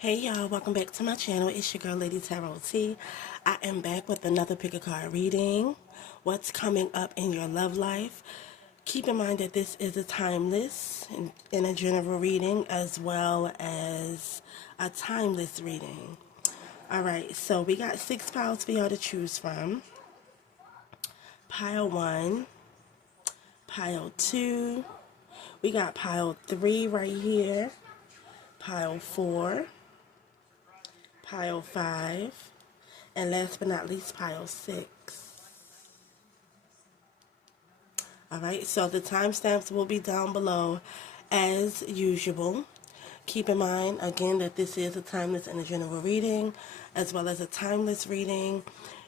Hey y'all, welcome back to my channel. It's your girl Lady Tarot T. I am back with another pick a card reading. What's coming up in your love life? Keep in mind that this is a timeless and a general reading as well as a timeless reading. Alright, so we got 6 piles for y'all to choose from. Pile 1, pile 2, we got pile 3 right here, pile 4, pile 5, and last but not least, pile 6. Alright, so the timestamps will be down below as usual. Keep in mind, again, that this is a timeless and a general reading, as well as a timeless reading.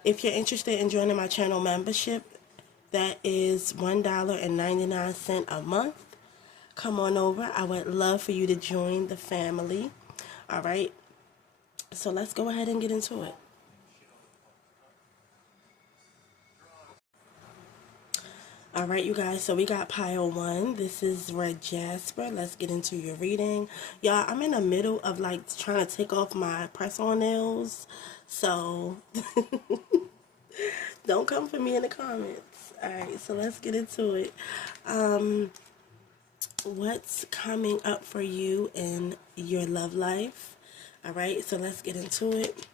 If you're interested in joining my channel membership, that is $1.99 a month. Come on over. I would love for you to join the family. Alright, so let's go ahead and get into it. Alright, you guys, so we got pile 1. This is Red Jasper. Let's get into your reading. Y'all, I'm in the middle of like trying to take off my press-on nails, so don't come for me in the comments. Alright, so let's get into it. What's coming up for you in your love life? Alright, so let's get into it.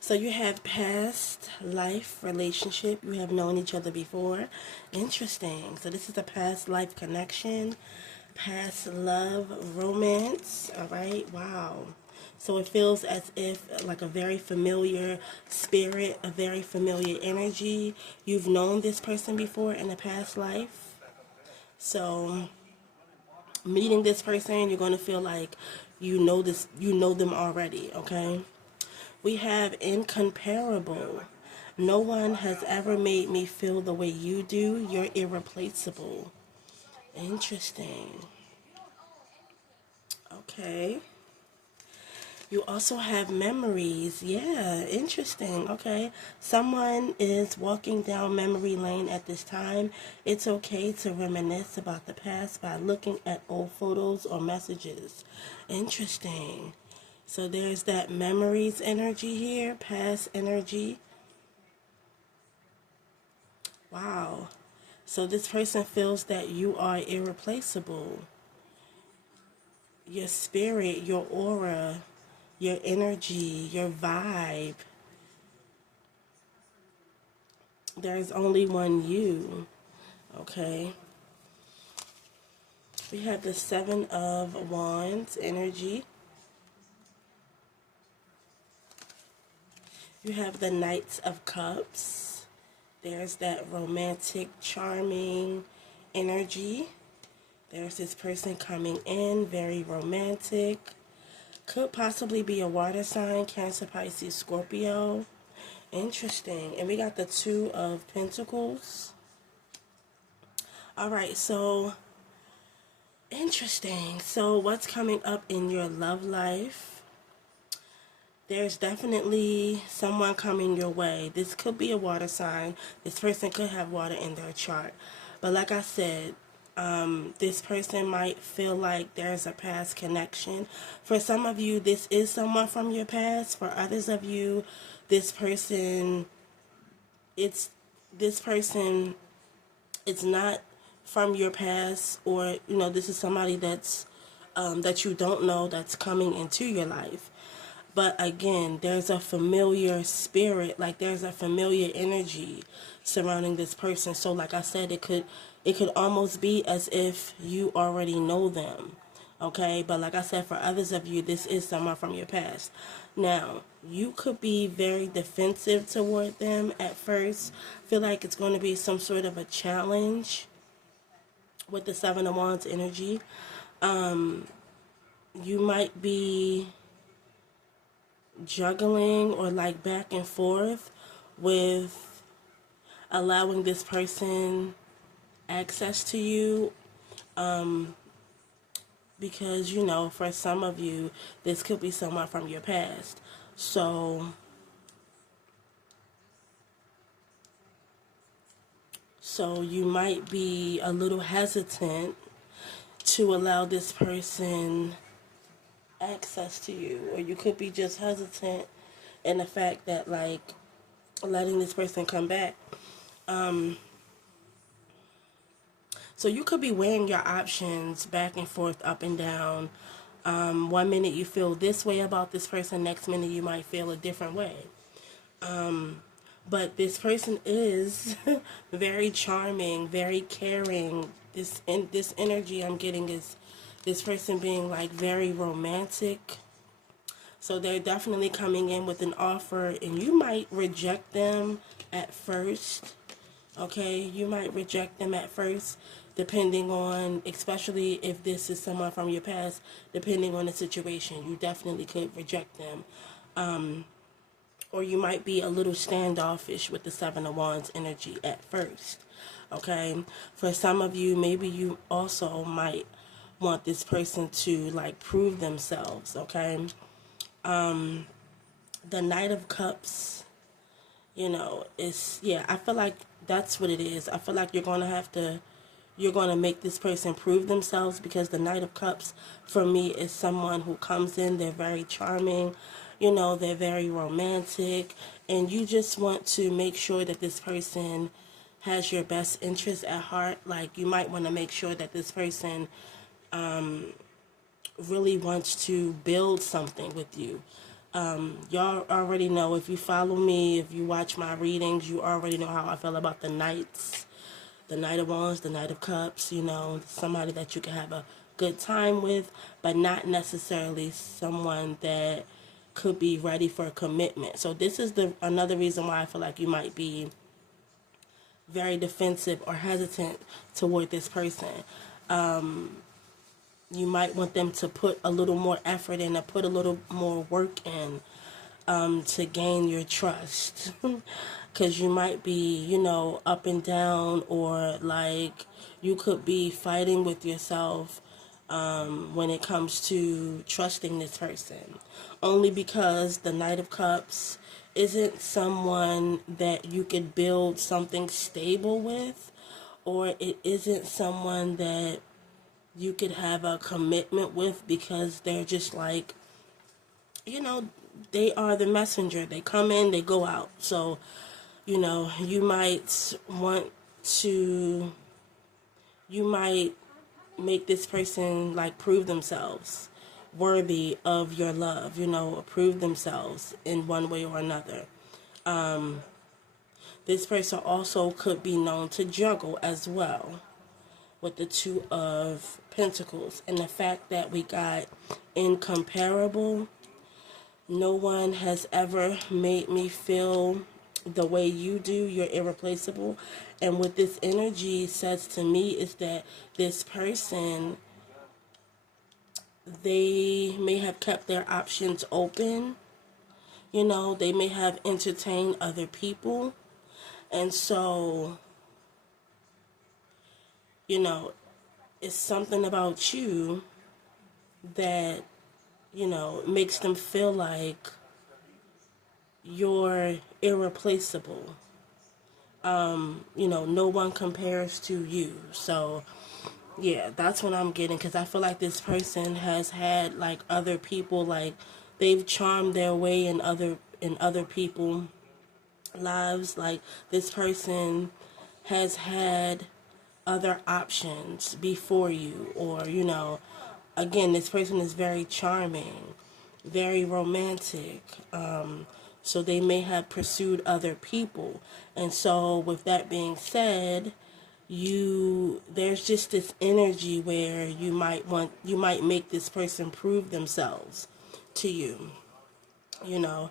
So you have past life relationship. You have known each other before. Interesting. So this is a past life connection. Past love, romance. Alright, wow. So it feels as if like a very familiar spirit, a very familiar energy. You've known this person before in a past life. So meeting this person, you're going to feel like you know them already, okay? We have incomparable. No one has ever made me feel the way you do. You're irreplaceable. Interesting. Okay. You also have memories. Yeah, interesting. Okay. Someone is walking down memory lane at this time. It's okay to reminisce about the past by looking at old photos or messages. Interesting. So there's that memories energy here, past energy. Wow. So this person feels that you are irreplaceable. Your spirit, your aura, your energy, your vibe. There's only one you. Okay. We have the 7 of Wands energy. You have the Knights of Cups. There's that romantic, charming energy. There's this person coming in, very romantic. Could possibly be a water sign, Cancer, Pisces, Scorpio. Interesting. And we got the 2 of Pentacles. Alright, so interesting. So what's coming up in your love life? There's definitely someone coming your way. This could be a water sign. This person could have water in their chart. But like I said, this person might feel like there's a past connection. For some of you, this is someone from your past. For others of you, this person, it's not from your past, or this is somebody that's that you don't know that's coming into your life. But again, there's a familiar spirit, like there's a familiar energy surrounding this person. So like I said, it could almost be as if you already know them. Okay, but like I said, for others of you, this is someone from your past. Now, you could be very defensive toward them at first. Feel like it's going to be some sort of a challenge with the 7 of Wands energy. You might be juggling or like back and forth with allowing this person access to you, because for some of you this could be someone from your past. So you might be a little hesitant to allow this person access to you, or you could be just hesitant in the fact that, like, letting this person come back. So you could be weighing your options back and forth, up and down. One minute you feel this way about this person, next minute you might feel a different way. But this person is very charming, very caring. This energy I'm getting is this person being like very romantic. So they're definitely coming in with an offer, and you might reject them at first. Okay, you might reject them at first, depending on, especially if this is someone from your past, depending on the situation, you definitely could reject them. Or you might be a little standoffish with the Seven of Wands energy at first. Okay, for some of you, maybe you also might want this person to like prove themselves. Okay, the Knight of Cups, you know, it's, yeah, I feel like that's what it is. I feel like you're going to make this person prove themselves, because the Knight of Cups for me is someone who comes in, they're very charming, you know, they're very romantic, and you just want to make sure that this person has your best interest at heart. Like, you might want to make sure that this person really wants to build something with you. Y'all already know, if you follow me, if you watch my readings, you already know how I feel about the Knights. The Knight of Wands, the Knight of Cups, you know, somebody that you can have a good time with, but not necessarily someone that could be ready for a commitment. So this is another reason why I feel like you might be very defensive or hesitant toward this person. You might want them to put a little more effort in, or put a little more work in, to gain your trust. Because you might be, you know, up and down, or like you could be fighting with yourself when it comes to trusting this person. Only because the Knight of Cups isn't someone that you could build something stable with, or it isn't someone that you could have a commitment with, because they're just like, you know, they are the messenger. They come in, they go out. So, you know, you might make this person like prove themselves worthy of your love, you know, prove themselves in one way or another. This person also could be known to juggle as well, with the Two of Pentacles, and the fact that we got incomparable. No one has ever made me feel the way you do. You're irreplaceable. And what this energy says to me is that this person, they may have kept their options open. You know, they may have entertained other people. And so, you know, it's something about you that, you know, makes them feel like you're irreplaceable. You know, no one compares to you. So, yeah, that's what I'm getting, because I feel like this person has had like other people, like they've charmed their way in other people lives. Like, this person has had other options before you, or, you know, again, this person is very charming, very romantic. So they may have pursued other people. And so with that being said, there's just this energy where you might make this person prove themselves to you. You know,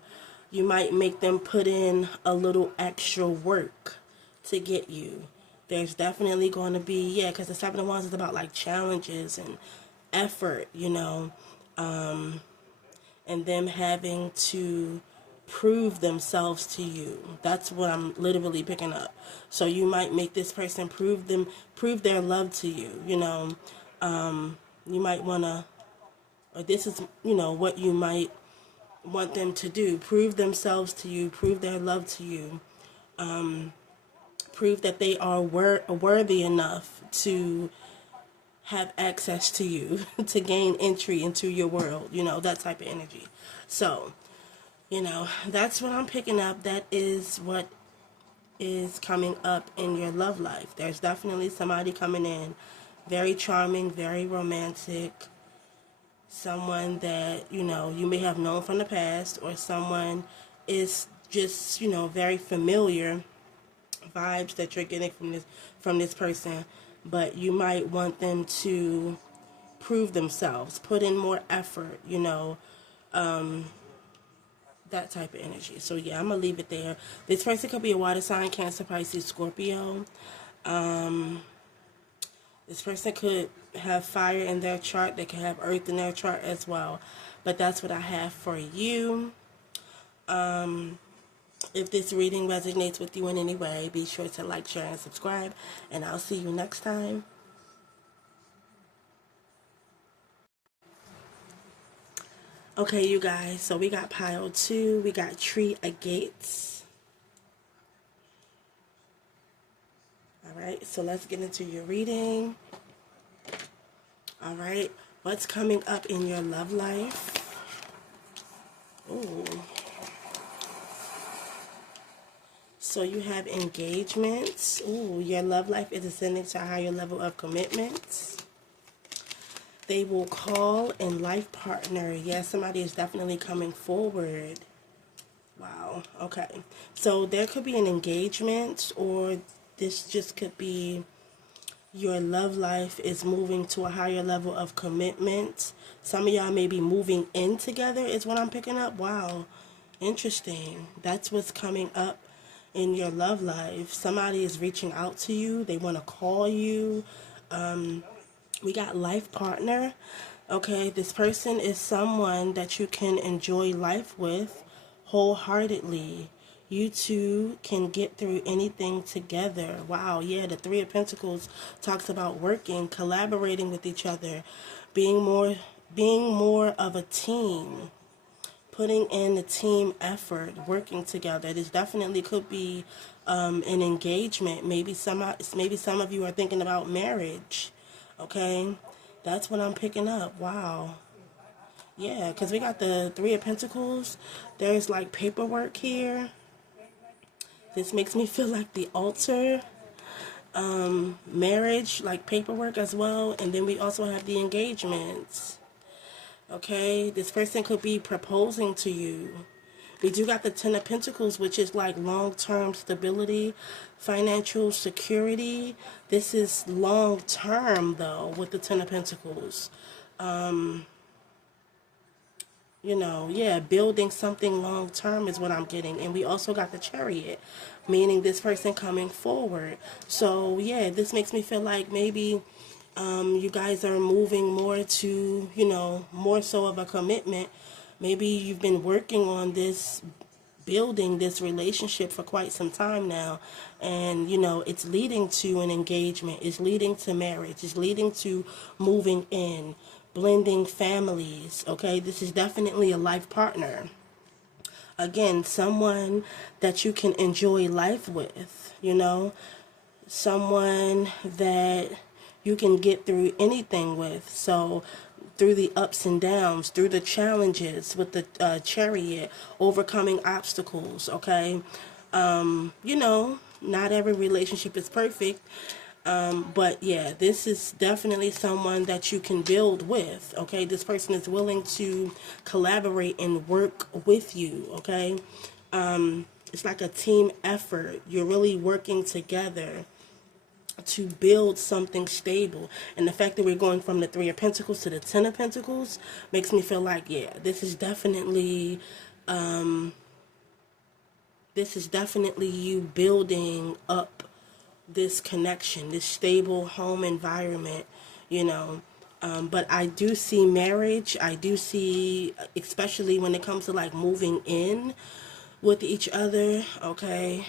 you might make them put in a little extra work to get you. There's definitely going to be, yeah, because the Seven of Wands is about like challenges and effort, you know, and them having to prove themselves to you. That's what I'm literally picking up. So you might make this person prove their love to you, you know. You might want to, or this is, you know, what you might want them to do. Prove themselves to you, prove their love to you, prove that they are worthy enough to have access to you, to gain entry into your world, that type of energy. So, that's what I'm picking up. That is what is coming up in your love life. There's definitely somebody coming in, very charming, very romantic, someone that, you may have known from the past, or someone is just, very familiar vibes that you're getting from this person, but you might want them to prove themselves, put in more effort, that type of energy. So yeah, I'm gonna leave it there. This person could be a water sign, Cancer, Pisces, Scorpio. This person could have fire in their chart. They could have earth in their chart as well. But that's what I have for you. If this reading resonates with you in any way, be sure to like, share, and subscribe. And I'll see you next time. Okay, you guys, so we got pile 2. We got tree agates. Alright, so let's get into your reading. Alright, what's coming up in your love life? Ooh. So you have engagements. Ooh, your love life is ascending to a higher level of commitments. They will call and life partner. Yes, somebody is definitely coming forward. Wow. Okay. So there could be an engagement, or this just could be your love life is moving to a higher level of commitment. Some of y'all may be moving in together is what I'm picking up. Wow. Interesting. That's what's coming up in your love life. Somebody is reaching out to you. They want to call you. We got life partner. Okay, this person is someone that you can enjoy life with wholeheartedly. You two can get through anything together. Wow, yeah, the Three of Pentacles talks about working, collaborating with each other, being more of a team, putting in the team effort, working together. This definitely could be an engagement. Maybe some of you are thinking about marriage. Okay, that's what I'm picking up. Wow. Yeah, because we got the Three of Pentacles. There's like paperwork here. This makes me feel like the altar, marriage, like paperwork as well. And then we also have the engagements. Okay, this person could be proposing to you. We do got the Ten of Pentacles, which is like long-term stability, financial security. This is long-term, though, with the Ten of Pentacles. Yeah, building something long-term is what I'm getting. And we also got the Chariot, meaning this person coming forward. So, yeah, this makes me feel like maybe you guys are moving more to, more so of a commitment. Maybe you've been working on this, building this relationship for quite some time now, and it's leading to an engagement, it's leading to marriage, it's leading to moving in, blending families. Okay, this is definitely a life partner. Again, someone that you can enjoy life with, someone that you can get through anything with. So through the ups and downs, through the challenges with the Chariot, overcoming obstacles. Okay, not every relationship is perfect, but yeah, this is definitely someone that you can build with. Okay, this person is willing to collaborate and work with you. Okay, it's like a team effort. You're really working together to build something stable. And the fact that we're going from the Three of Pentacles to the Ten of Pentacles makes me feel like, yeah, this is definitely you building up this connection, this stable home environment, but I do see marriage. I do see, especially when it comes to like moving in with each other. Okay,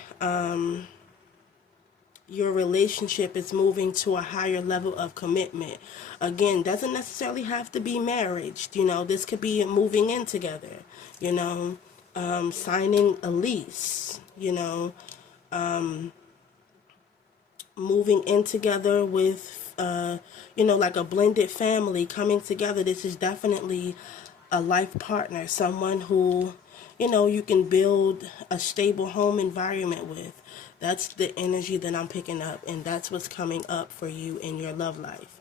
your relationship is moving to a higher level of commitment. Again, doesn't necessarily have to be marriage. This could be moving in together, signing a lease, moving in together with, like a blended family coming together. This is definitely a life partner, someone who, you can build a stable home environment with. That's the energy that I'm picking up, and that's what's coming up for you in your love life.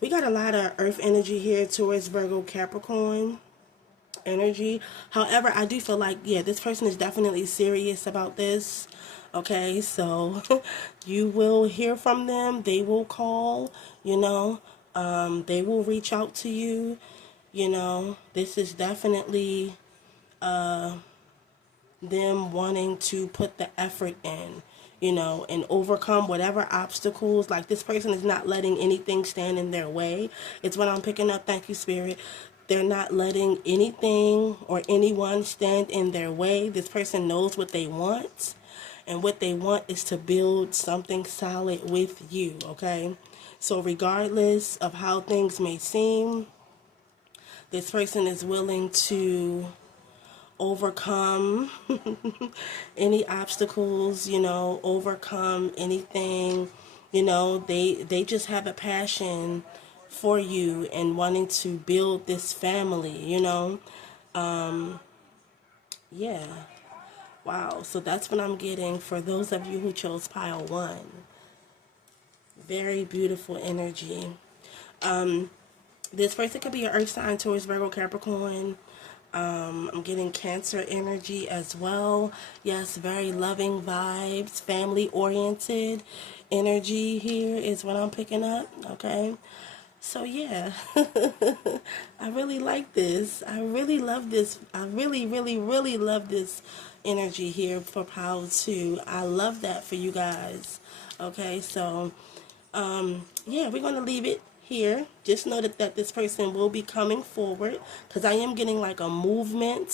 We got a lot of earth energy here towards Virgo, Capricorn energy. However, I do feel like, yeah, this person is definitely serious about this. Okay, so you will hear from them. They will call, they will reach out to you. This is definitely them wanting to put the effort in, and overcome whatever obstacles. Like, this person is not letting anything stand in their way. It's what I'm picking up. Thank you, Spirit. They're not letting anything or anyone stand in their way. This person knows what they want, and what they want is to build something solid with you, okay? So regardless of how things may seem, this person is willing to overcome any obstacles, overcome anything. They just have a passion for you and wanting to build this family, yeah. Wow, so that's what I'm getting for those of you who chose pile 1. Very beautiful energy. This person could be an earth sign towards Virgo, Capricorn. I'm getting Cancer energy as well. Yes, very loving vibes, family-oriented energy here is what I'm picking up, okay? So, yeah, I really like this. I really love this. I really, really, really love this energy here for pile 2. I love that for you guys, okay? So, yeah, we're going to leave it here. Just know that this person will be coming forward, because I am getting like a moving.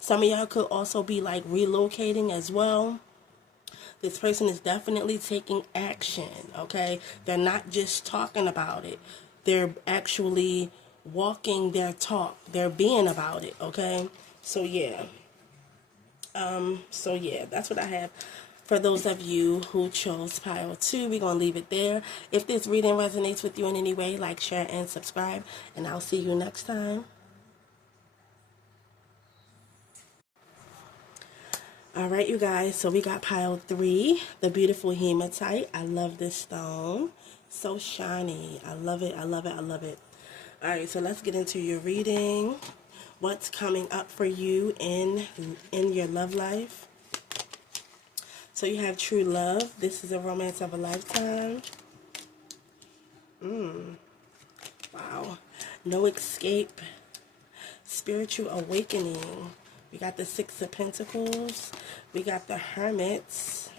Some of y'all could also be like relocating as well. This person is definitely taking action, okay? They're not just talking about it. They're actually walking their talk. They're being about it, okay? So yeah. That's what I have for those of you who chose pile 2. We're going to leave it there. If this reading resonates with you in any way, like, share, and subscribe. And I'll see you next time. All right, you guys. So we got pile 3, the beautiful hematite. I love this stone. So shiny. I love it. I love it. I love it. All right, so let's get into your reading. What's coming up for you in your love life? So you have true love. This is a romance of a lifetime. Wow. No escape. Spiritual awakening. We got the 6 of Pentacles. We got the Hermits.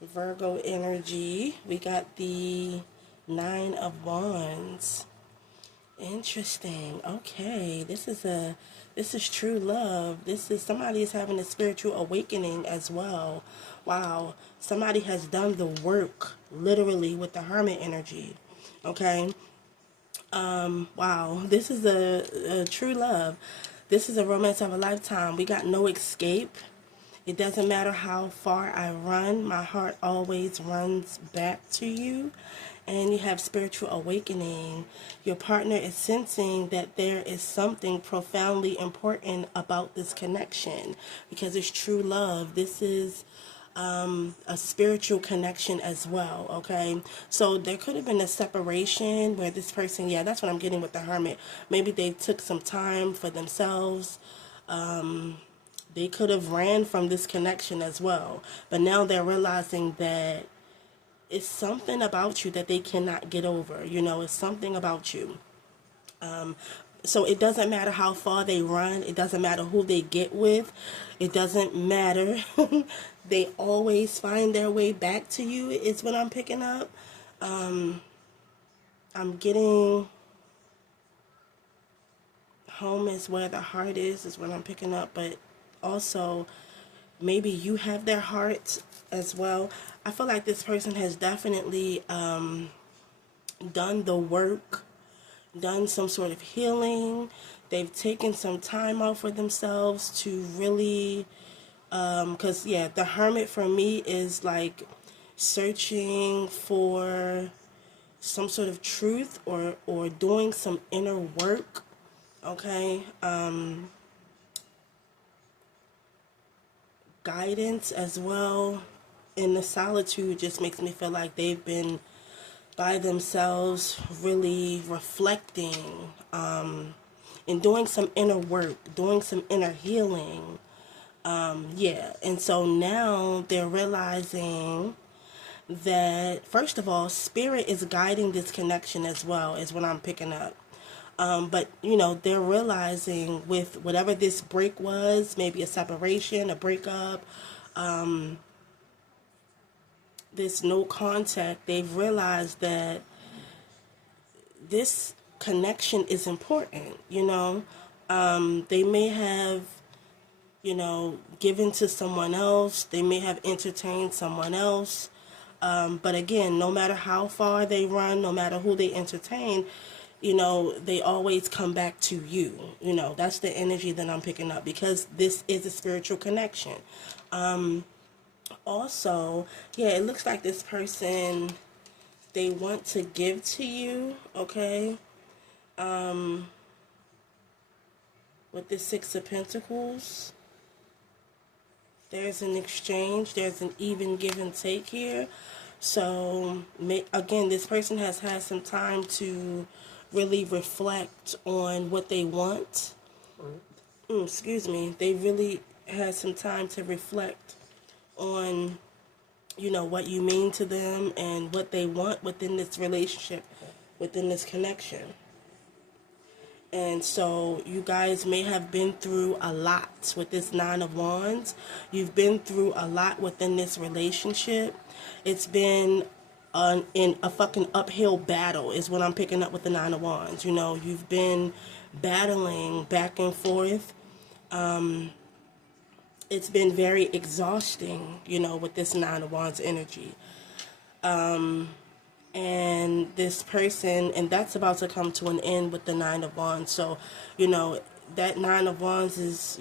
Virgo energy. We got the 9 of Wands. Interesting. Okay. This is true love. This is somebody is having a spiritual awakening as well. Wow. Somebody has done the work, literally, with the Hermit energy. Okay. Wow. This is a true love. This is a romance of a lifetime. We got no escape. It doesn't matter how far I run, my heart always runs back to you. And you have spiritual awakening. Your partner is sensing that there is something profoundly important about this connection, because it's true love. This is a spiritual connection as well, okay? So there could have been a separation where this person, yeah, that's what I'm getting with the Hermit. Maybe they took some time for themselves. They could have ran from this connection as well. But now they're realizing that it's something about you that they cannot get over. It's something about you. So it doesn't matter how far they run. It doesn't matter who they get with. It doesn't matter. They always find their way back to you is what I'm picking up. I'm getting home is where the heart is what I'm picking up. But also, maybe you have their heart as well. I feel like this person has definitely done the work, done some sort of healing. They've taken some time out for themselves to really, because, yeah, the Hermit for me is like searching for some sort of truth, or doing some inner work, okay? Guidance as well. And the solitude just makes me feel like they've been by themselves, really reflecting, and doing some inner work, doing some inner healing. Yeah, and so now they're realizing that, first of all, spirit is guiding this connection as well, is what I'm picking up. But, they're realizing with whatever this break was, maybe a separation, a breakup, this no contact, they've realized that this connection is important, They may have, given to someone else, they may have entertained someone else. But again, no matter how far they run, no matter who they entertain, they always come back to you. That's the energy that I'm picking up, because this is a spiritual connection. Also, yeah, it looks like this person, they want to give to you, okay? With the Six of Pentacles, there's an exchange, there's an even give and take here. So, again, this person has had some time to really reflect on what they want. Excuse me. They really had some time to reflect on, what you mean to them and what they want within this relationship, within this connection. And so you guys may have been through a lot with this Nine of Wands. You've been through a lot within this relationship. It's been in a fucking uphill battle is what I'm picking up with the Nine of Wands. You've been battling back and forth. It's been very exhausting, with this Nine of Wands energy. And this person, and that's about to come to an end with the Nine of Wands. So, that Nine of Wands is,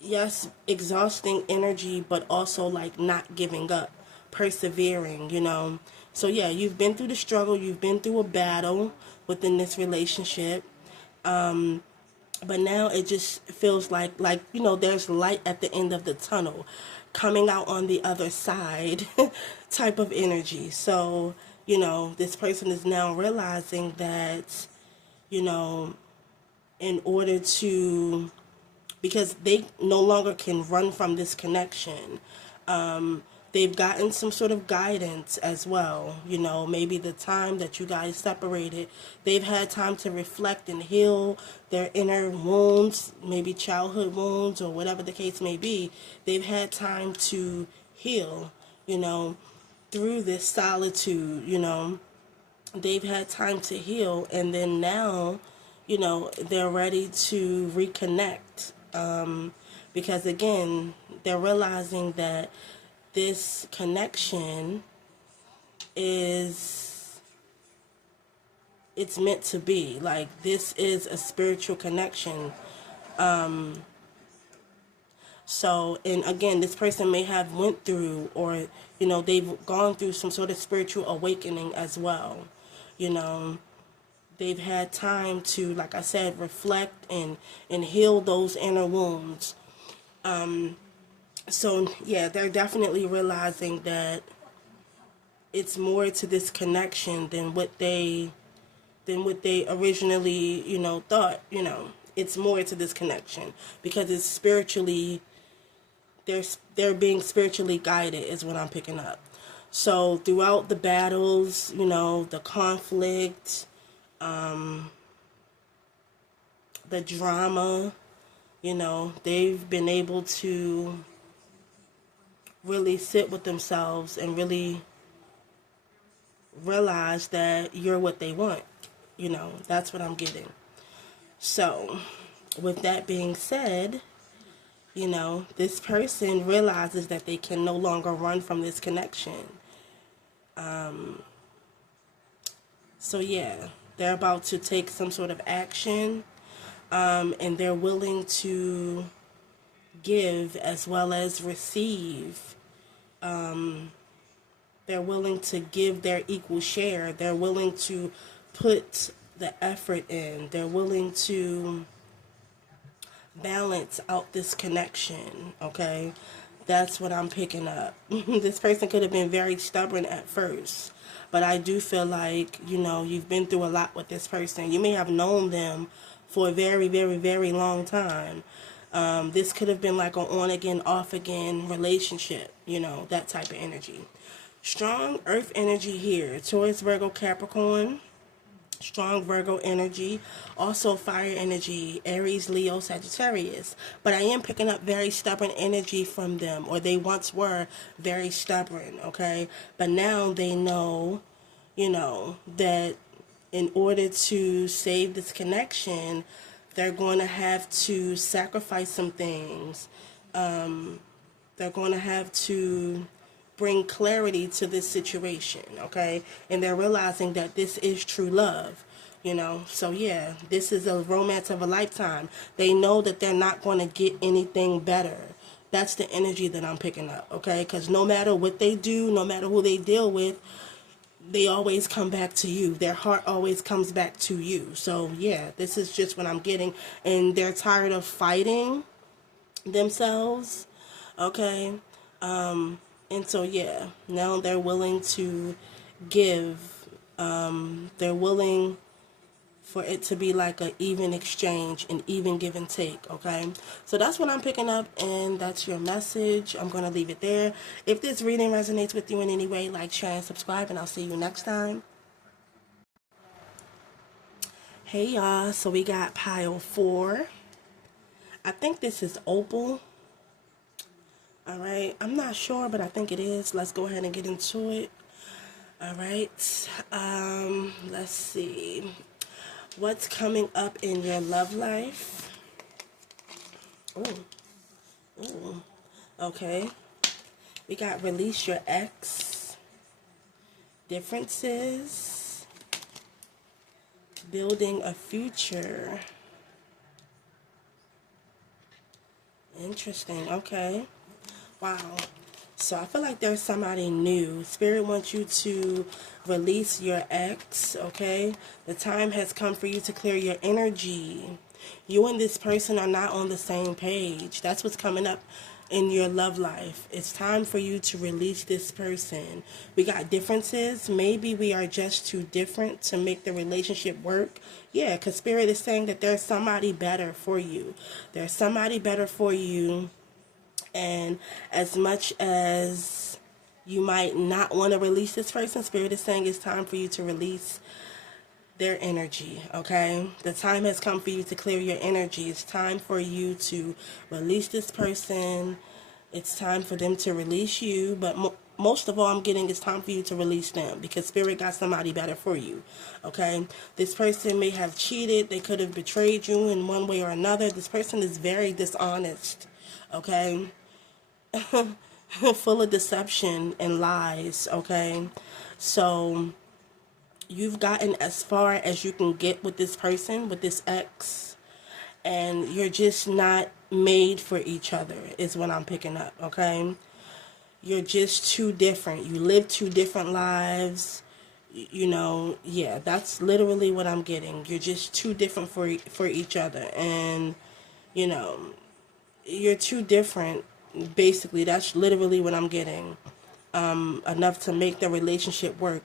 yes, exhausting energy, but also like not giving up, persevering, So yeah, you've been through the struggle, you've been through a battle within this relationship. But now it just feels like there's light at the end of the tunnel, coming out on the other side type of energy. So, this person is now realizing that, in order to, because they no longer can run from this connection, they've gotten some sort of guidance as well. Maybe the time that you guys separated, they've had time to reflect and heal their inner wounds, maybe childhood wounds or whatever the case may be. They've had time to heal, through this solitude, They've had time to heal, and then now, they're ready to reconnect. Because again, they're realizing that this connection it's meant to be. Like, this is a spiritual connection. So, and again, this person may have went through, or, they've gone through some sort of spiritual awakening as well. They've had time to, like I said, reflect and heal those inner wounds. So, yeah, they're definitely realizing that it's more to this connection than what they originally, thought. It's more to this connection because it's spiritually, they're being spiritually guided is what I'm picking up. So throughout the battles, the conflict, the drama, they've been able to really sit with themselves and really realize that you're what they want. That's what I'm getting. So, with that being said, this person realizes that they can no longer run from this connection. So yeah, they're about to take some sort of action, and they're willing to give as well as receive, They're willing to give their equal share. They're willing to put the effort in. They're willing to balance out this connection, okay? That's what I'm picking up. This person could have been very stubborn at first, but I do feel like, you've been through a lot with this person. You may have known them for a very, very, very long time. This could have been like an on again, off again relationship, that type of energy. Strong earth energy here. Taurus, Virgo, Capricorn. Strong Virgo energy. Also fire energy. Aries, Leo, Sagittarius. But I am picking up very stubborn energy from them. Or they once were very stubborn, okay? But now they know, that in order to save this connection, they're going to have to sacrifice some things. They're going to have to bring clarity to this situation, okay? And they're realizing that this is true love, So yeah, this is a romance of a lifetime. They know that they're not going to get anything better. That's the energy that I'm picking up, okay? Because no matter what they do, no matter who they deal with, they always come back to you. Their heart always comes back to you. So yeah, this is just what I'm getting. And they're tired of fighting themselves, okay? And so, yeah, now they're willing to give. They're willing for it to be like an even exchange, an even give and take, okay? So that's what I'm picking up, and that's your message. I'm going to leave it there. If this reading resonates with you in any way, like, share, and subscribe, and I'll see you next time. Hey, y'all. So we got pile 4. I think this is opal. All right, I'm not sure, but I think it is. Let's go ahead and get into it. All right, let's see. What's coming up in your love life? Ooh, okay. We got release your ex, differences, building a future. Interesting, okay. Wow. So I feel like there's somebody new. Spirit wants you to release your ex, okay? The time has come for you to clear your energy. You and this person are not on the same page. That's what's coming up in your love life. It's time for you to release this person. We got differences. Maybe we are just too different to make the relationship work. Yeah, because Spirit is saying that there's somebody better for you. There's somebody better for you. And as much as you might not want to release this person, Spirit is saying it's time for you to release their energy, okay? The time has come for you to clear your energy. It's time for you to release this person. It's time for them to release you. But most of all, I'm getting it's time for you to release them, because Spirit got somebody better for you, okay? This person may have cheated. They could have betrayed you in one way or another. This person is very dishonest, okay? Full of deception and lies, okay? So you've gotten as far as you can get with this person, with this ex, and you're just not made for each other, is what I'm picking up, okay? You're just too different. You live two different lives, yeah, that's literally what I'm getting. You're just too different for each other, and you're too different. Basically, that's literally what I'm getting. Enough to make the relationship work.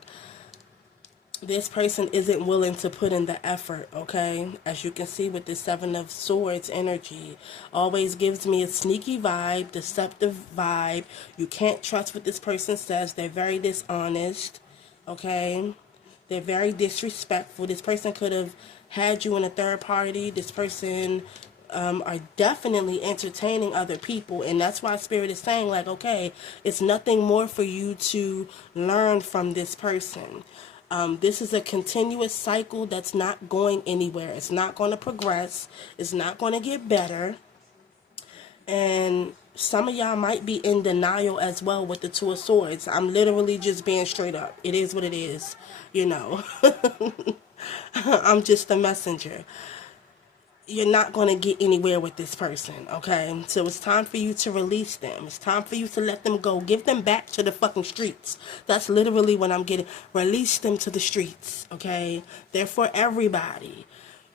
This person isn't willing to put in the effort, okay? As you can see with the 7 of Swords energy, always gives me a sneaky vibe, deceptive vibe. You can't trust what this person says. They're very dishonest, okay? They're very disrespectful. This person could have had you in a third party. This person are definitely entertaining other people, and that's why Spirit is saying, like, okay, it's nothing more for you to learn from this person. This is a continuous cycle that's not going anywhere. It's not going to progress. It's not going to get better. And some of y'all might be in denial as well with the 2 of Swords. I'm literally just being straight up. It is what it is, I'm just a messenger. you're not going to get anywhere with this person, okay? So it's time for you to release them. It's time for you to let them go. Give them back to the fucking streets. That's literally what I'm getting. Release them to the streets, okay? They're for everybody.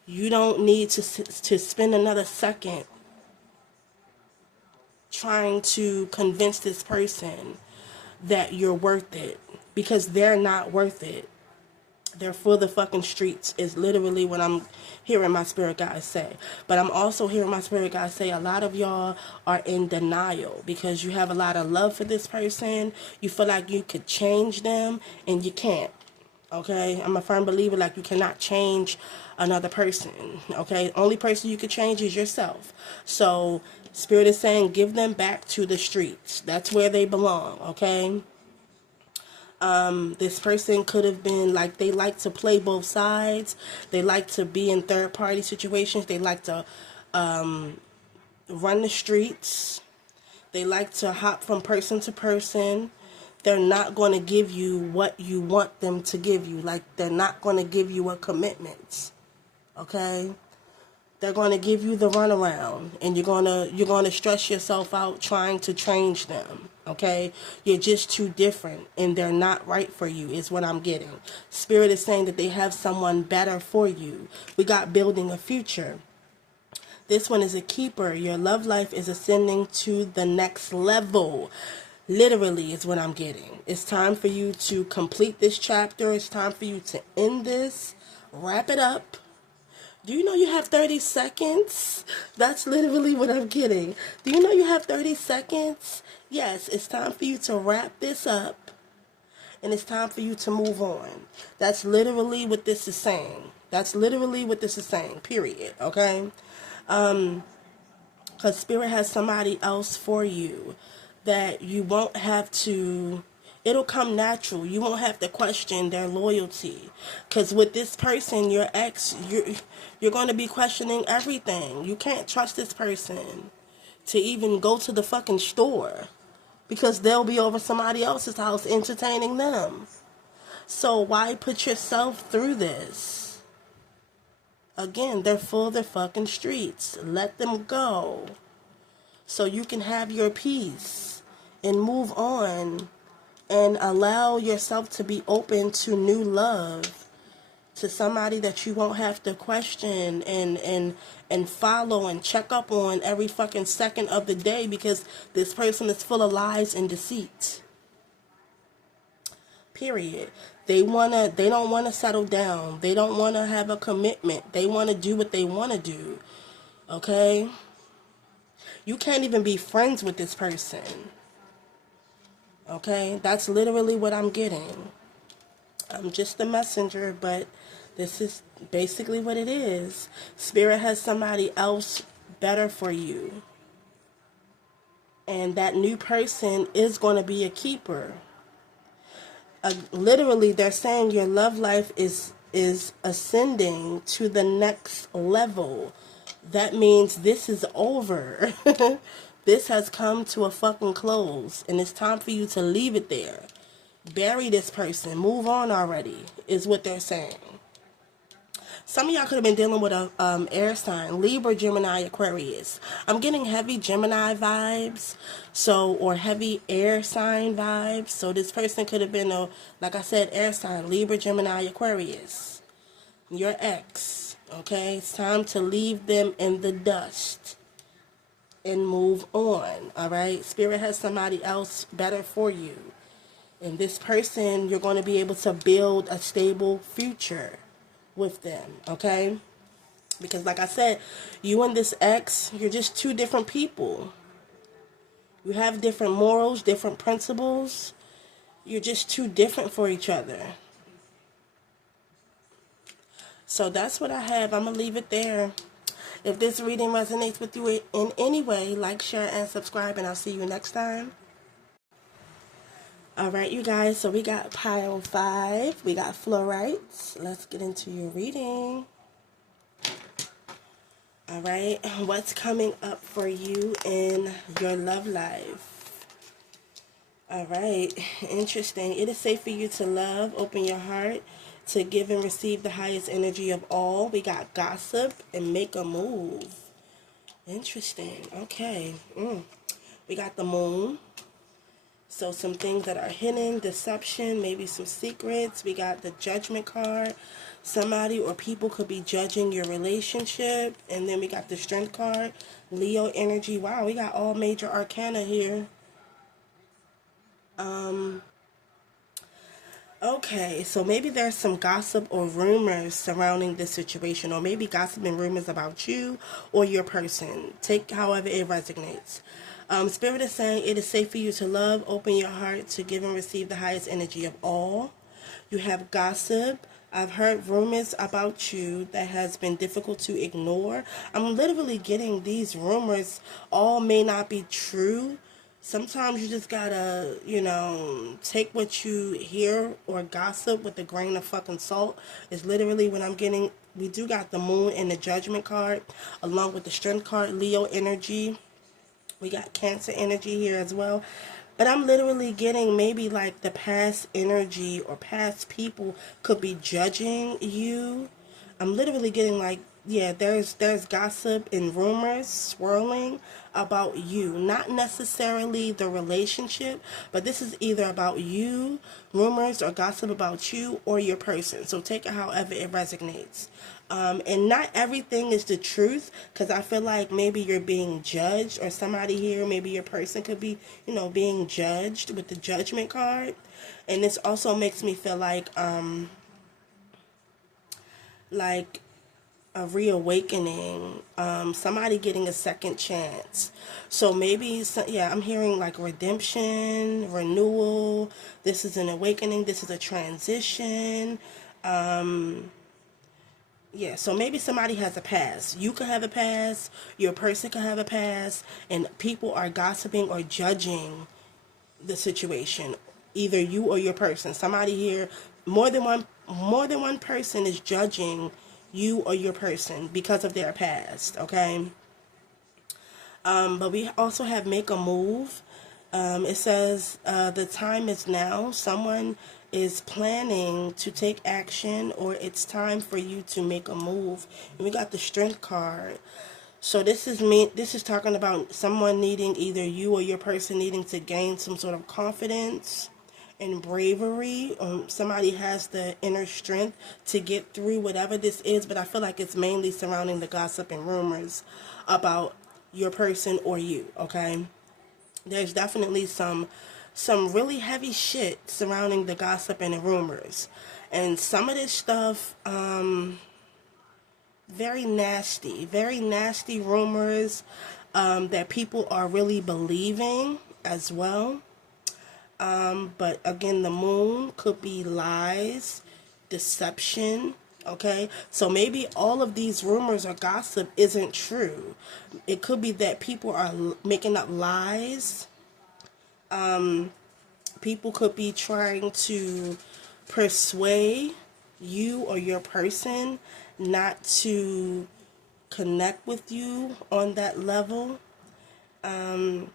You don't need to spend another second trying to convince this person that you're worth it, because they're not worth it. They're for the fucking streets is literally what I'm hearing my spirit guides say. But I'm also hearing my spirit guides say a lot of y'all are in denial because you have a lot of love for this person. You feel like you could change them and you can't. Okay? I'm a firm believer like you cannot change another person. Okay? Only person you could change is yourself. So spirit is saying give them back to the streets. That's where they belong. Okay? This person could have been like, they like to play both sides. They like to be in third party situations. They like to run the streets. They like to hop from person to person. They're not going to give you what you want them to give you. Like, they're not going to give you a commitment. Okay? They're going to give you the runaround, and you're going to stress yourself out trying to change them. Okay? You're just too different, and they're not right for you is what I'm getting. Spirit is saying that they have someone better for you. We got building a future. This one is a keeper. Your love life is ascending to the next level. Literally is what I'm getting. It's time for you to complete this chapter. It's time for you to end this. Wrap it up. Do you know you have 30 seconds? That's literally what I'm getting. Do you know you have 30 seconds? Yes, it's time for you to wrap this up. And it's time for you to move on. That's literally what this is saying. That's literally what this is saying, period. Okay? Because Spirit has somebody else for you that you won't have to... It'll come natural. You won't have to question their loyalty. Because with this person, your ex, you're going to be questioning everything. You can't trust this person to even go to the fucking store. Because they'll be over somebody else's house entertaining them. So why put yourself through this? Again, they're for the fucking streets. Let them go. So you can have your peace and move on. And allow yourself to be open to new love, to somebody that you won't have to question and follow and check up on every fucking second of the day, because this person is full of lies and deceit. Period. They don't wanna settle down. They don't wanna have a commitment. They wanna do what they wanna do. Okay? You can't even be friends with this person. Okay, that's literally what I'm getting. I'm just a messenger, but this is basically what it is. Spirit has somebody else better for you. And that new person is going to be a keeper. Literally, they're saying your love life is ascending to the next level. That means this is over. This has come to a fucking close, and it's time for you to leave it there. Bury this person. Move on already, is what they're saying. Some of y'all could have been dealing with a air sign, Libra, Gemini, Aquarius. I'm getting heavy Gemini vibes, or heavy air sign vibes. So this person could have been like I said, air sign, Libra, Gemini, Aquarius. Your ex, okay? It's time to leave them in the dust and move on, all right? Spirit has somebody else better for you. And this person, you're going to be able to build a stable future with them, okay? Because like I said, you and this ex, you're just two different people. You have different morals, different principles. You're just too different for each other. So that's what I have. I'm going to leave it there. If this reading resonates with you in any way, like, share, and subscribe, and I'll see you next time. Alright, you guys, so we got pile 5. We got fluorites. Let's get into your reading. Alright, what's coming up for you in your love life? Alright, interesting. It is safe for you to love. Open your heart. To give and receive the highest energy of all, we got gossip and make a move. Interesting. Okay. We got the moon. So some things that are hidden, deception, maybe some secrets. We got the judgment card. Somebody or people could be judging your relationship. And then we got the strength card. Leo energy. Wow, we got all major arcana here. Okay, so maybe there's some gossip or rumors surrounding this situation, or maybe gossip and rumors about you or your person. Take however it resonates. Spirit is saying it is safe for you to love, open your heart to give and receive the highest energy of all. You have gossip. I've heard rumors about you that has been difficult to ignore. I'm literally getting these rumors all may not be true. Sometimes you just gotta, take what you hear or gossip with a grain of fucking salt. It's literally what I'm getting. We do got the moon and the judgment card, along with the strength card, Leo energy. We got Cancer energy here as well. But I'm literally getting maybe like the past energy or past people could be judging you. I'm literally getting like, yeah, there's gossip and rumors swirling about you. Not necessarily the relationship, but this is either about you, rumors or gossip about you or your person. So take it however it resonates. And not everything is the truth, because I feel like maybe you're being judged, or somebody here, maybe your person could be, being judged with the judgment card. And this also makes me feel like a reawakening, somebody getting a second chance. So maybe, I'm hearing like redemption, renewal. This is an awakening. This is a transition. Yeah, so maybe somebody has a past. You could have a past, your person could have a past, and people are gossiping or judging the situation. Either you or your person. Somebody here, more than one person is judging you or your person because of their past, okay? But we also have make a move. It says the time is now. Someone is planning to take action, or it's time for you to make a move. And we got the strength card. So this is talking about someone needing, either you or your person needing to gain some sort of confidence and bravery. Somebody has the inner strength to get through whatever this is, but I feel like it's mainly surrounding the gossip and rumors about your person or you, okay? There's definitely some really heavy shit surrounding the gossip and the rumors. And some of this stuff, very nasty rumors that people are really believing as well. But again, the moon could be lies, deception, okay? So maybe all of these rumors or gossip isn't true. It could be that people are making up lies. People could be trying to persuade you or your person not to connect with you on that level. And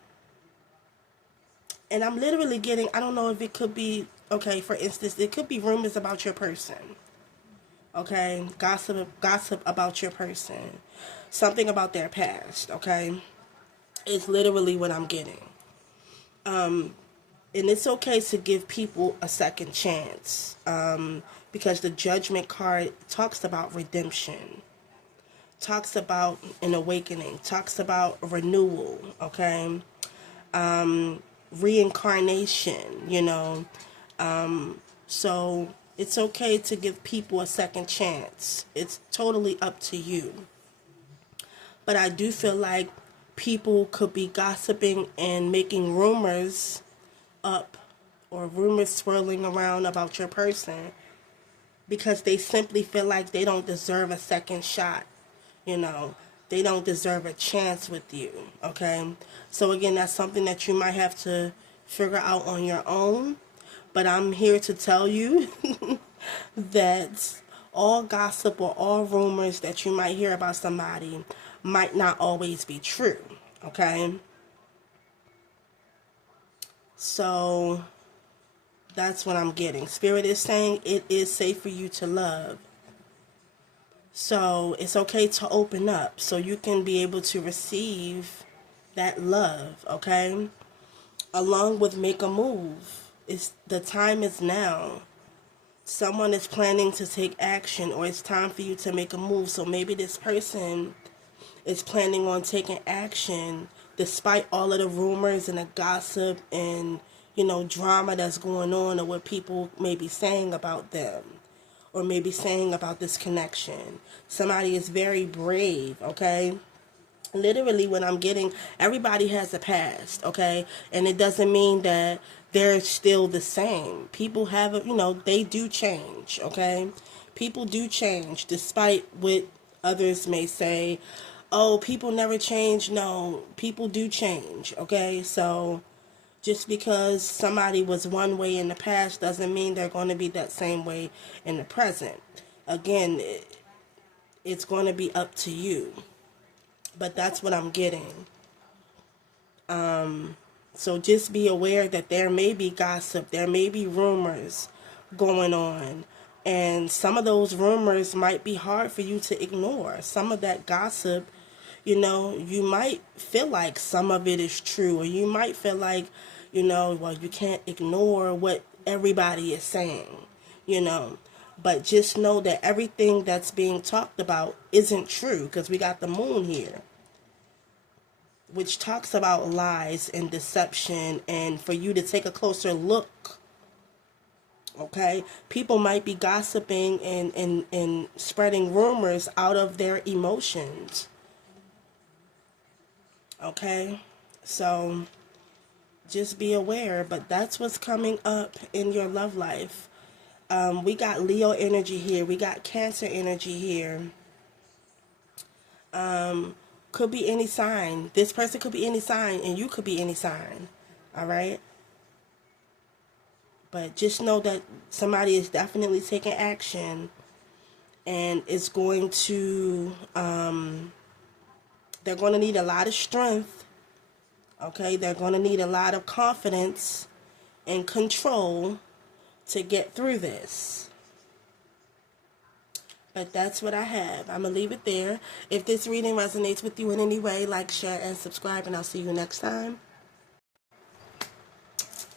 I'm literally getting, I don't know if it could be, okay, for instance, it could be rumors about your person. Okay, gossip about your person. Something about their past, okay? It's literally what I'm getting. And it's okay to give people a second chance, because the judgment card talks about redemption, talks about an awakening, talks about renewal, okay? Reincarnation, so it's okay to give people a second chance. It's totally up to you. But I do feel like people could be gossiping and making rumors up, or rumors swirling around about your person, because they simply feel like they don't deserve a second shot. They don't deserve a chance with you, okay? So again, that's something that you might have to figure out on your own. But I'm here to tell you that all gossip or all rumors that you might hear about somebody might not always be true, okay? So That's what I'm getting. Spirit is saying it is safe for you to love. So it's okay to open up so you can be able to receive that love, okay? Along with make a move. The time is now. Someone is planning to take action, or it's time for you to make a move. So maybe this person is planning on taking action despite all of the rumors and the gossip and, drama that's going on, or what people may be saying about them, or maybe saying about this connection. Somebody is very brave, okay? Literally, what I'm getting, everybody has a past, okay? And it doesn't mean that they're still the same. People have, they do change, okay? People do change, despite what others may say. Oh, people never change. No, people do change, okay? So just because somebody was one way in the past doesn't mean they're going to be that same way in the present. Again, it's going to be up to you. But that's what I'm getting. So just be aware that there may be gossip, there may be rumors going on. And some of those rumors might be hard for you to ignore. Some of that gossip, you might feel like some of it is true. Or you might feel like, well, you can't ignore what everybody is saying, But just know that everything that's being talked about isn't true, because we got the moon here, which talks about lies and deception, and for you to take a closer look, okay? People might be gossiping and spreading rumors out of their emotions, okay? So just be aware, but that's what's coming up in your love life. We got Leo energy here. We got Cancer energy here. Could be any sign. This person could be any sign, and you could be any sign. All right? But just know that somebody is definitely taking action, and it's going to, they're going to need a lot of strength. Okay? They're going to need a lot of confidence and control to get through this. But that's what I have. I'm going to leave it there. If this reading resonates with you in any way, like, share, and subscribe, and I'll see you next time.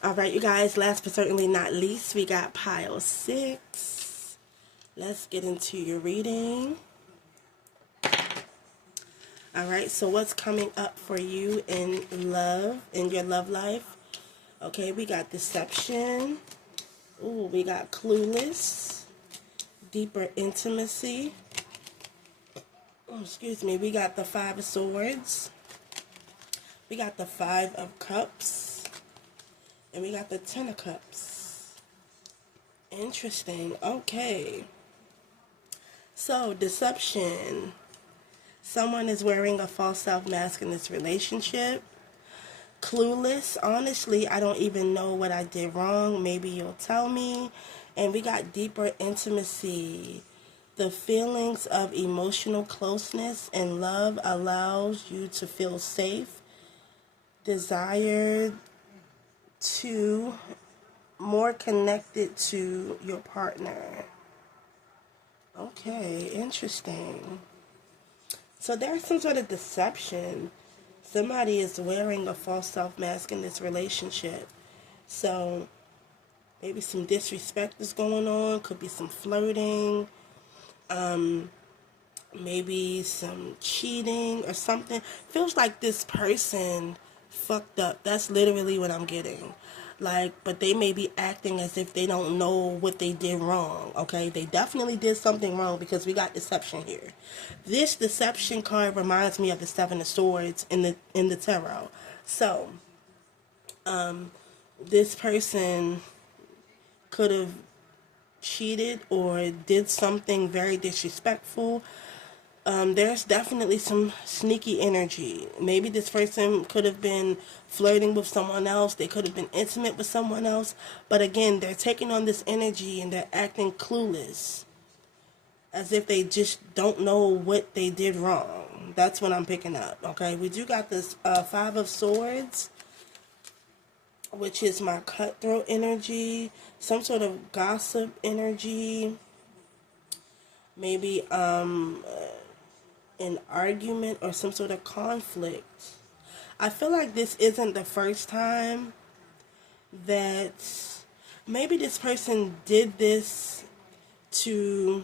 Alright, you guys, last but certainly not least, we got pile 6. Let's get into your reading. Alright, so what's coming up for you in love, in your love life? Okay, we got deception. Ooh, we got clueless. Deeper intimacy. Oh, excuse me. We got the 5 of Swords. We got the 5 of Cups. And we got the 10 of Cups. Interesting. Okay. So, deception. Someone is wearing a false self-mask in this relationship. Clueless. Honestly, I don't even know what I did wrong. Maybe you'll tell me. And we got deeper intimacy. The feelings of emotional closeness and love allows you to feel safe, desired to, more connected to your partner. Okay, interesting. So there's some sort of deception. Somebody is wearing a false self-mask in this relationship. So maybe some disrespect is going on. Could be some flirting. Maybe some cheating or something. Feels like this person fucked up. That's literally what I'm getting. Like, but they may be acting as if they don't know what they did wrong. Okay, they definitely did something wrong, because we got deception here. This deception card reminds me of the 7 of Swords in the tarot. So, this person could have cheated or did something very disrespectful. There's definitely some sneaky energy. Maybe this person could have been flirting with someone else. They could have been intimate with someone else. But again, they're taking on this energy and they're acting clueless, as if they just don't know what they did wrong. That's what I'm picking up. Okay, we do got this 5 of Swords. which is my cutthroat energy, some sort of gossip energy, maybe an argument or some sort of conflict. I feel like this isn't the first time that maybe this person did this to...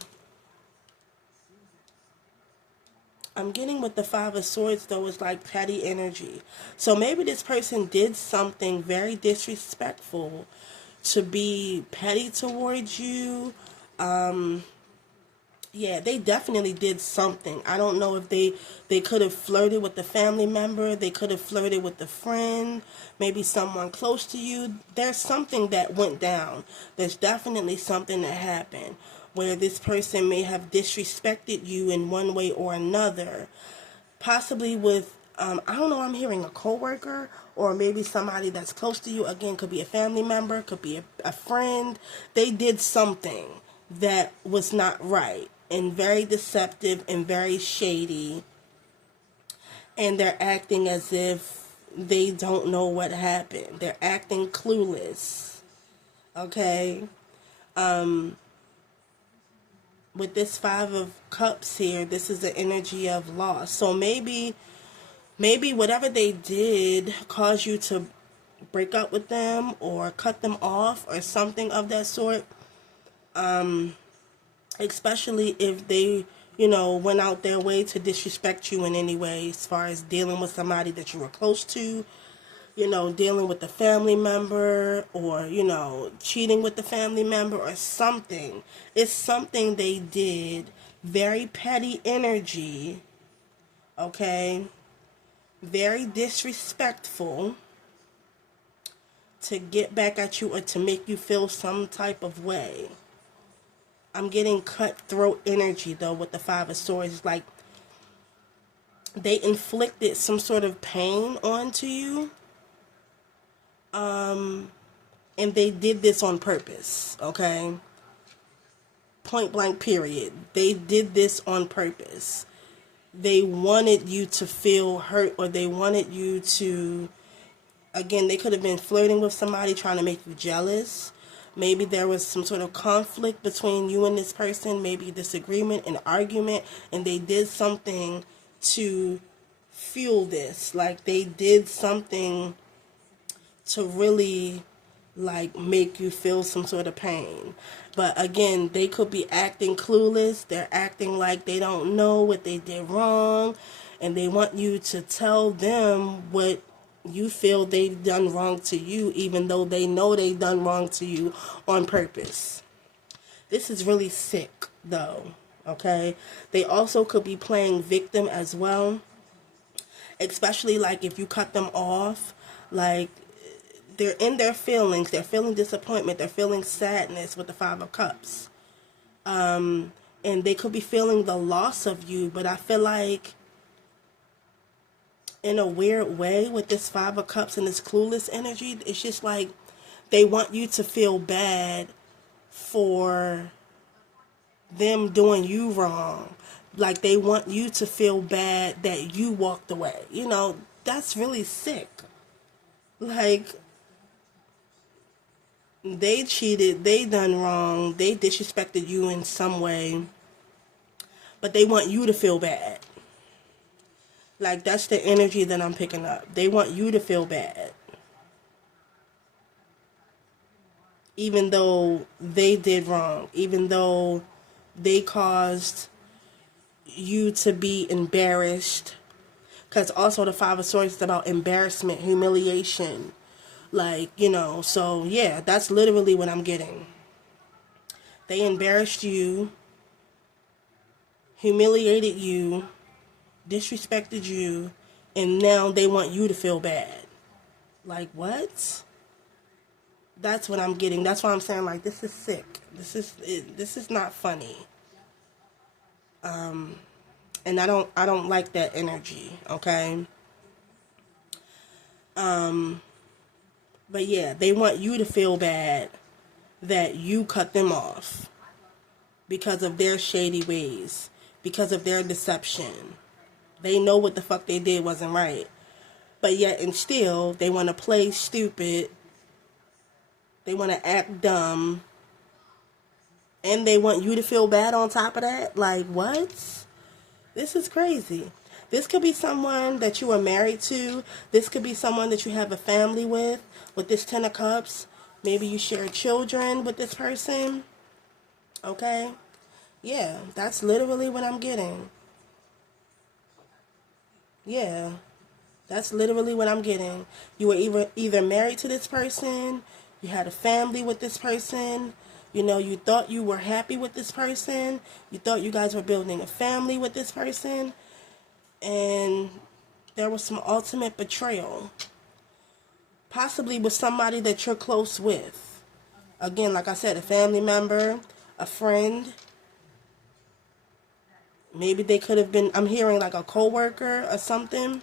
I'm getting with the Five of Swords, though, it's like petty energy. So maybe this person did something very disrespectful to be petty towards you. Yeah, they definitely did something. I don't know if they could have flirted with the family member. They could have flirted with the friend. Maybe someone close to you. There's something that went down. There's definitely something that happened where this person may have disrespected you in one way or another. Possibly with, I don't know, I'm hearing a coworker or maybe somebody that's close to you. Again, could be a family member, could be a friend. They did something that was not right and very deceptive and very shady, and they're acting as if they don't know what happened. They're acting clueless. Okay? With this Five of Cups here, this is the energy of loss. So maybe whatever they did caused you to break up with them or cut them off or something of that sort. Especially if they, went out their way to disrespect you in any way, as far as dealing with somebody that you were close to, dealing with a family member, or, cheating with the family member or something. It's something they did, very petty energy, okay, very disrespectful, to get back at you or to make you feel some type of way. I'm getting cutthroat energy, though, with the Five of Swords. It's like they inflicted some sort of pain onto you. And they did this on purpose, okay? Point blank, period. They did this on purpose. They wanted you to feel hurt, or they wanted you to... Again, they could have been flirting with somebody, trying to make you jealous. Maybe there was some sort of conflict between you and this person, maybe disagreement, an argument, and they did something to fuel this. Like, they did something to really, like, make you feel some sort of pain. But again, they could be acting clueless. They're acting like they don't know what they did wrong, and they want you to tell them what you feel they've done wrong to you, even though they know they've done wrong to you on purpose. This is really sick, though, okay? They also could be playing victim as well, especially, like, if you cut them off. Like, they're in their feelings. They're feeling disappointment. They're feeling sadness with the Five of Cups. And they could be feeling the loss of you, but I feel like, in a weird way, with this Five of Cups and this clueless energy, it's just like they want you to feel bad for them doing you wrong. Like, they want you to feel bad that you walked away. That's really sick. Like, they cheated, they done wrong, they disrespected you in some way, but they want you to feel bad. Like, that's the energy that I'm picking up. They want you to feel bad, even though they did wrong, even though they caused you to be embarrassed. Because also the Five of Swords is about embarrassment, humiliation. Like, so yeah, that's literally what I'm getting. They embarrassed you, humiliated you, disrespected you, and now they want you to feel bad. Like, what? That's what I'm getting. That's why I'm saying, like, this is sick. This is not funny. And I don't like that energy, okay? But yeah, they want you to feel bad that you cut them off because of their shady ways, because of their deception. They know what the fuck they did wasn't right. But yet and still, they want to play stupid They want to act dumb. And they want you to feel bad on top of that? Like, what? This is crazy. This could be someone that you are married to. This could be someone that you have a family with this Ten of Cups. Maybe you share children with this person. Okay? Yeah, that's literally what I'm getting. Yeah, that's literally what I'm getting. You were either married to this person, you had a family with this person, you know, you thought you were happy with this person, you thought you guys were building a family with this person, and there was some ultimate betrayal. Possibly with somebody that you're close with. Again, like I said, a family member, a friend. Maybe they could have been, I'm hearing like a coworker or something.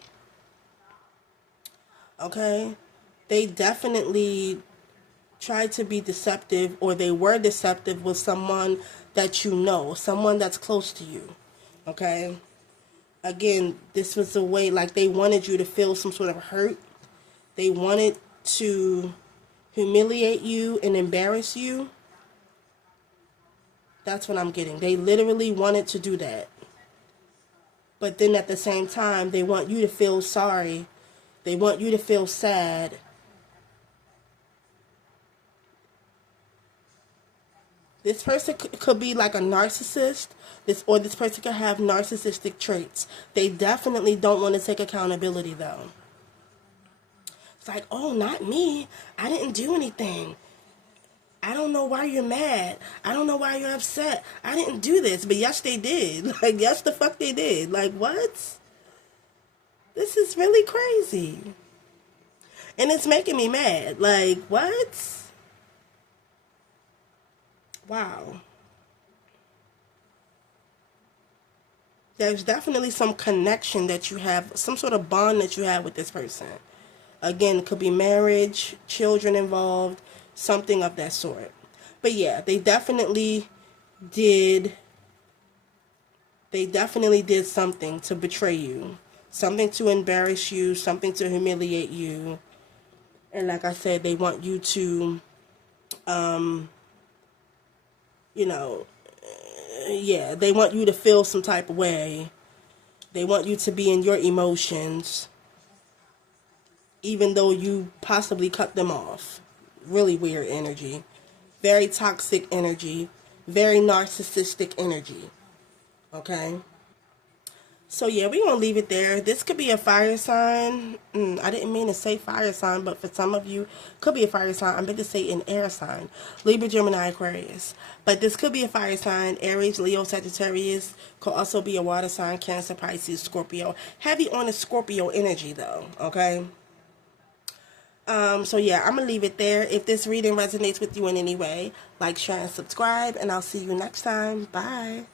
Okay? They definitely tried to be deceptive, or they were deceptive with someone that you know, someone that's close to you. Okay? Again, this was a way, like they wanted you to feel some sort of hurt. They wanted to humiliate you and embarrass you. That's what I'm getting. They literally wanted to do that. But then at the same time, they want you to feel sorry. They want you to feel sad. This person could be like a narcissist. This person could have narcissistic traits. They definitely don't want to take accountability, though. It's like, oh, not me. I didn't do anything. I don't know why you're mad. I don't know why you're upset. I didn't do this. But yes, they did. Like, yes, the fuck they did. Like, what? This is really crazy. And it's making me mad. Like, what? Wow. There's definitely some connection that you have, some sort of bond that you have with this person. Again, it could be marriage, children involved, something of that sort. But yeah, did they definitely did something to betray you, something to embarrass you, something to humiliate you. And like I said, they want you to you know, yeah, they want you to feel some type of way. They want you to be in your emotions, even though you possibly cut them off. Really weird energy. Very toxic energy. Very narcissistic energy. Okay? So yeah, we're going to leave it there. This could be a fire sign. I didn't mean to say fire sign, but for some of you, could be a fire sign. I meant to say an air sign. Libra, Gemini, Aquarius. But this could be a fire sign. Aries, Leo, Sagittarius. Could also be a water sign. Cancer, Pisces, Scorpio. Heavy on the Scorpio energy though. Okay? So yeah, I'm going to leave it there. If this reading resonates with you in any way, like, share, and subscribe. And I'll see you next time. Bye.